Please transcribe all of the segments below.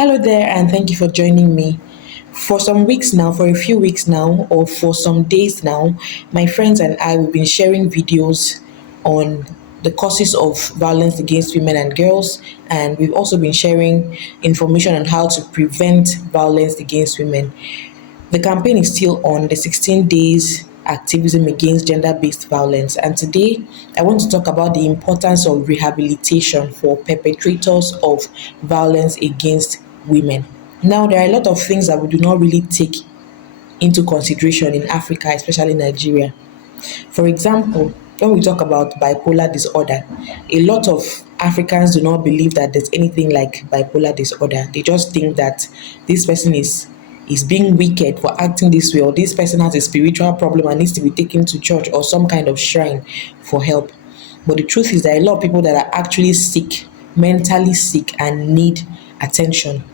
Hello there, and thank you for joining me. For some weeks now, for a few weeks now, or for some days now, my friends and I have been sharing videos on the causes of violence against women and girls, and we've also been sharing information on how to prevent violence against women. The campaign is still on the 16 days activism against gender based violence. And today, I want to talk about the importance of rehabilitation for perpetrators of violence against women. Now, there are a lot of things that we do not really take into consideration in Africa, especially Nigeria. For example, when we talk about bipolar disorder, a lot of Africans do not believe that there's anything like bipolar disorder. They just think that this person is being wicked for acting this way, or this person has a spiritual problem and needs to be taken to church or some kind of shrine for help. But the truth is that a lot of people that are actually sick, mentally sick, and need attention.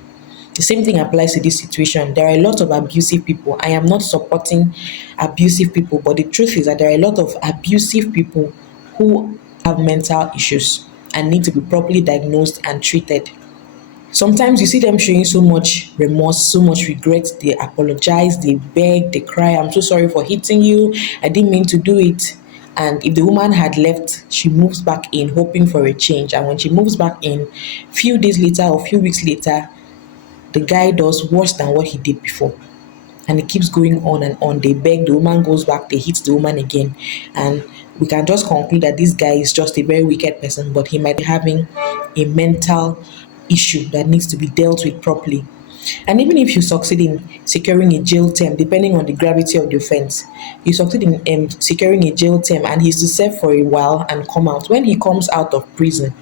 The same thing applies to this situation. There are a lot of abusive people. I am not supporting abusive people, but the truth is that there are a lot of abusive people who have mental issues and need to be properly diagnosed and treated. Sometimes you see them showing so much remorse, so much regret. They apologize, they beg, they cry, I'm so sorry for hitting you. I didn't mean to do it. And if the woman had left, she moves back in hoping for a change. And when she moves back in, few days later or few weeks later, the guy does worse than what he did before. And it keeps going on and on. They beg, the woman goes back, they hit the woman again. And we can just conclude that this guy is just a very wicked person, but he might be having a mental issue that needs to be dealt with properly. And even if you succeed in securing a jail term, depending on the gravity of the offense, you succeed in securing a jail term and he's to serve for a while and come out. When he comes out of prison,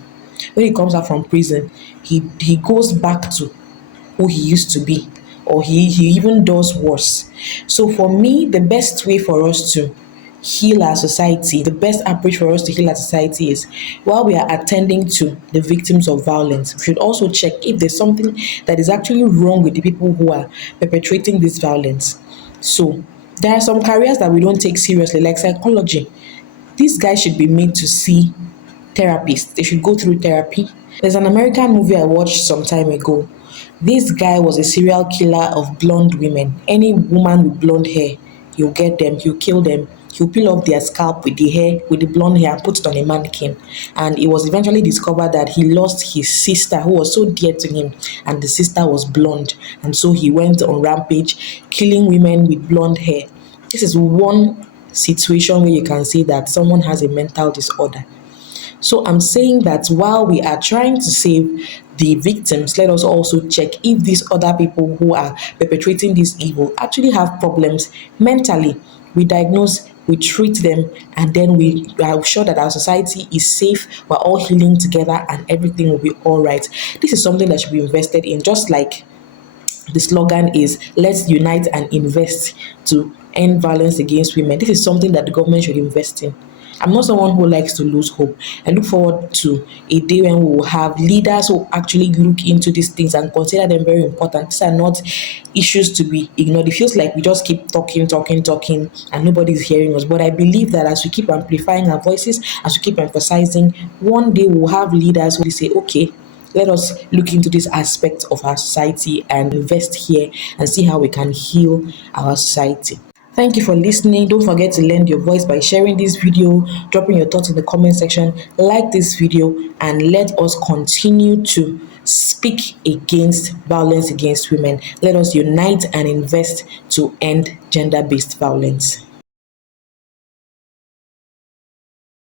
when he comes out from prison, he goes back to who he used to be, or he even does worse. So for me, the best way for us to heal our society, the best approach for us to heal our society is, while we are attending to the victims of violence, we should also check if there's something that is actually wrong with the people who are perpetrating this violence. So there are some careers that we don't take seriously, like psychology. These guys should be made to see therapists. They should go through therapy. There's an American movie I watched some time ago. This guy was a serial killer of blonde women. Any woman with blonde hair, he'll get them, he'll kill them, he'll peel off their scalp with the hair, with the blonde hair, and put it on a mannequin. And it was eventually discovered that he lost his sister, who was so dear to him, and the sister was blonde. And so he went on rampage, killing women with blonde hair. This is one situation where you can see that someone has a mental disorder. So I'm saying that while we are trying to save the victims, let us also check if these other people who are perpetrating this evil actually have problems mentally. We diagnose, we treat them, and then we are sure that our society is safe. We're all healing together and everything will be all right. This is something that should be invested in, just like the slogan is, let's unite and invest to end violence against women. This is something that the government should invest in. I'm not someone who likes to lose hope. I look forward to a day when we will have leaders who actually look into these things and consider them very important. These are not issues to be ignored. It feels like we just keep talking, and nobody's hearing us. But I believe that as we keep amplifying our voices, as we keep emphasizing, one day we'll have leaders who say, okay, let us look into this aspect of our society and invest here and see how we can heal our society. Thank you for listening. Don't forget to lend your voice by sharing this video, dropping your thoughts in the comment section, like this video, and let us continue to speak against violence against women. Let us unite and invest to end gender-based violence.